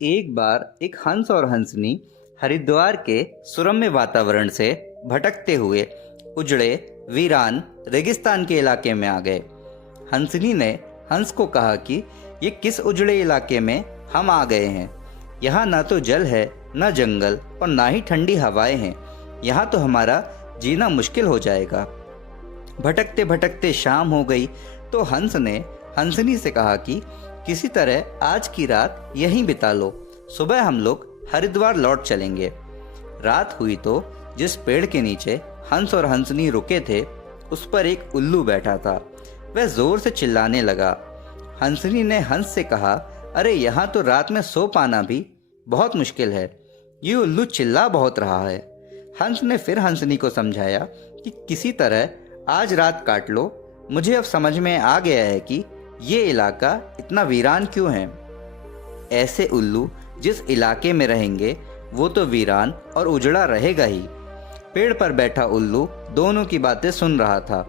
एक बार एक हंस और हंसनी हरिद्वार के सुरम्य वातावरण से भटकते हुए उजड़े वीरान रेगिस्तान के इलाके में आ गए। हंसनी ने हंस को कहा कि ये किस उजड़े इलाके में हम आ गए हैं। यहाँ ना तो जल है, न जंगल और ना ही ठंडी हवाएं हैं। यहाँ तो हमारा जीना मुश्किल हो जाएगा। भटकते भटकते शाम हो गई तो हंस ने हंसनी से कहा कि किसी तरह आज की रात यहीं बिता लो, सुबह हम लोग हरिद्वार लौट चलेंगे। रात हुई तो जिस पेड़ के नीचे हंस और हंसनी रुके थे उस पर एक उल्लू बैठा था। वह जोर से चिल्लाने लगा। हंसनी ने हंस से कहा, अरे यहाँ तो रात में सो पाना भी बहुत मुश्किल है, ये उल्लू चिल्ला बहुत रहा है। हंस ने फिर हंसनी को समझाया कि किसी तरह आज रात काट लो। मुझे अब समझ में आ गया है कि ये इलाका इतना वीरान क्यों है। ऐसे उल्लू जिस इलाके में रहेंगे वो तो वीरान और उजड़ा रहेगा ही। पेड़ पर बैठा उल्लू दोनों की बातें सुन रहा था।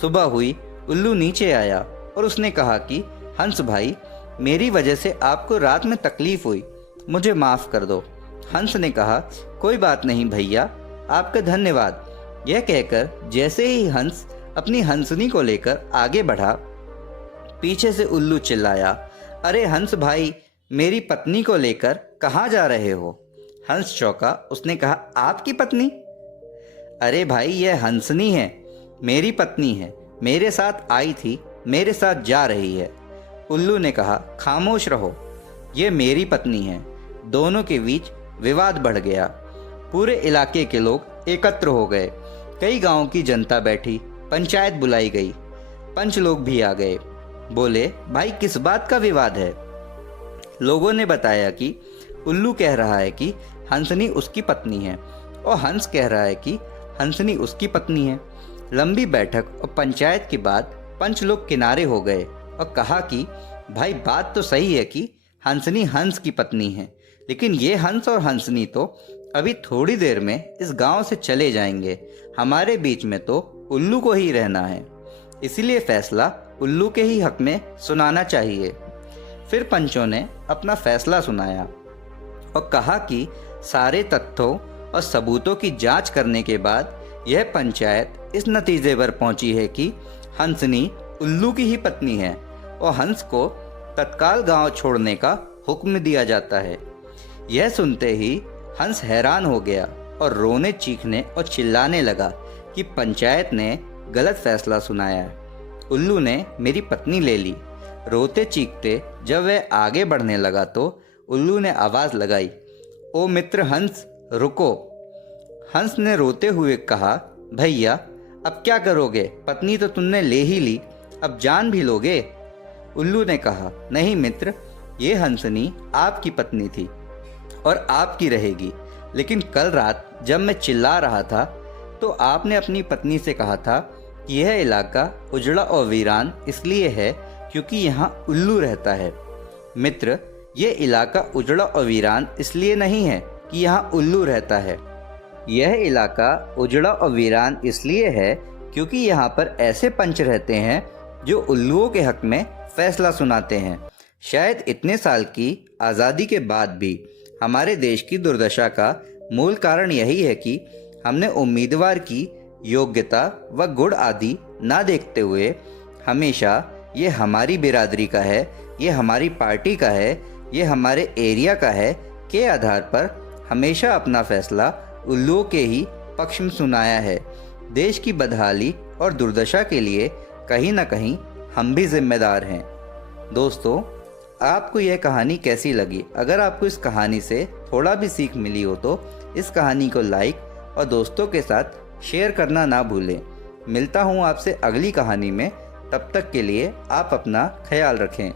सुबह हुई, उल्लू नीचे आया और उसने कहा कि हंस भाई, मेरी वजह से आपको रात में तकलीफ हुई, मुझे माफ़ कर दो। हंस ने कहा, कोई बात नहीं भैया, आपका धन्यवाद। यह कहकर जैसे ही हंस अपनी हंसनी को लेकर आगे बढ़ा, पीछे से उल्लू चिल्लाया, अरे हंस भाई, मेरी पत्नी को लेकर कहाँ जा रहे हो। हंस चौंका, उसने कहा, आपकी पत्नी? अरे भाई, यह हंसनी है, मेरी पत्नी है, मेरे साथ आई थी, मेरे साथ जा रही है। उल्लू ने कहा, खामोश रहो, ये मेरी पत्नी है। दोनों के बीच विवाद बढ़ गया। पूरे इलाके के लोग एकत्र हो गए। कई गांवों की जनता बैठी, पंचायत बुलाई गई, पंच लोग भी आ गए। बोले, भाई किस बात का विवाद है। लोगों ने बताया कि उल्लू कह रहा है कि हंसनी उसकी पत्नी है और हंस कह रहा है कि हंसनी उसकी पत्नी है। लंबी बैठक और पंचायत के बाद पंच लोग किनारे हो गए और कहा कि भाई बात तो सही है कि हंसनी हंस की पत्नी है, लेकिन ये हंस और हंसनी तो अभी थोड़ी देर में इस गांव से चले जाएंगे। हमारे बीच में तो उल्लू को ही रहना है, इसीलिए फैसला उल्लू के ही हक में सुनाना चाहिए। फिर पंचों ने अपना फैसला सुनाया और कहा कि सारे तथ्यों और सबूतों की जांच करने के बाद यह पंचायत इस नतीजे पर पहुंची है कि हंसनी उल्लू की ही पत्नी है और हंस को तत्काल गांव छोड़ने का हुक्म दिया जाता है। यह सुनते ही हंस हैरान हो गया और रोने, चीखने और चिल्लाने लगा कि पंचायत ने गलत फैसला सुनाया है। उल्लू ने मेरी पत्नी ले ली। रोते चीखते जब वह आगे बढ़ने लगा तो उल्लू ने आवाज़ लगाई, ओ मित्र हंस, रुको। हंस ने रोते हुए कहा, भैया अब क्या करोगे, पत्नी तो तुमने ले ही ली, अब जान भी लोगे। उल्लू ने कहा, नहीं मित्र, ये हंसनी आपकी पत्नी थी और आपकी रहेगी, लेकिन कल रात जब मैं चिल्ला रहा था तो आपने अपनी पत्नी से कहा था कि यह इलाका उजड़ा और वीरान इसलिए है क्योंकि यहाँ उल्लू रहता है। मित्र, ये इलाका उजड़ा और वीरान इसलिए नहीं है कि यहाँ उल्लू रहता है। यह इलाका उजड़ा और वीरान इसलिए है क्योंकि यहाँ पर ऐसे पंच रहते हैं जो उल्लुओं के हक में फैसला सुनाते हैं। शायद इतने साल की आज़ादी के बाद भी हमारे देश की दुर्दशा का मूल कारण यही है कि हमने उम्मीदवार की योग्यता व गुण आदि ना देखते हुए हमेशा ये हमारी बिरादरी का है, ये हमारी पार्टी का है, ये हमारे एरिया का है के आधार पर हमेशा अपना फैसला उल्लुओं के ही पक्ष में सुनाया है। देश की बदहाली और दुर्दशा के लिए कहीं ना कहीं हम भी जिम्मेदार हैं। दोस्तों, आपको यह कहानी कैसी लगी? अगर आपको इस कहानी से थोड़ा भी सीख मिली हो तो इस कहानी को लाइक और दोस्तों के साथ शेयर करना ना भूलें। मिलता हूँ आपसे अगली कहानी में, तब तक के लिए आप अपना ख्याल रखें।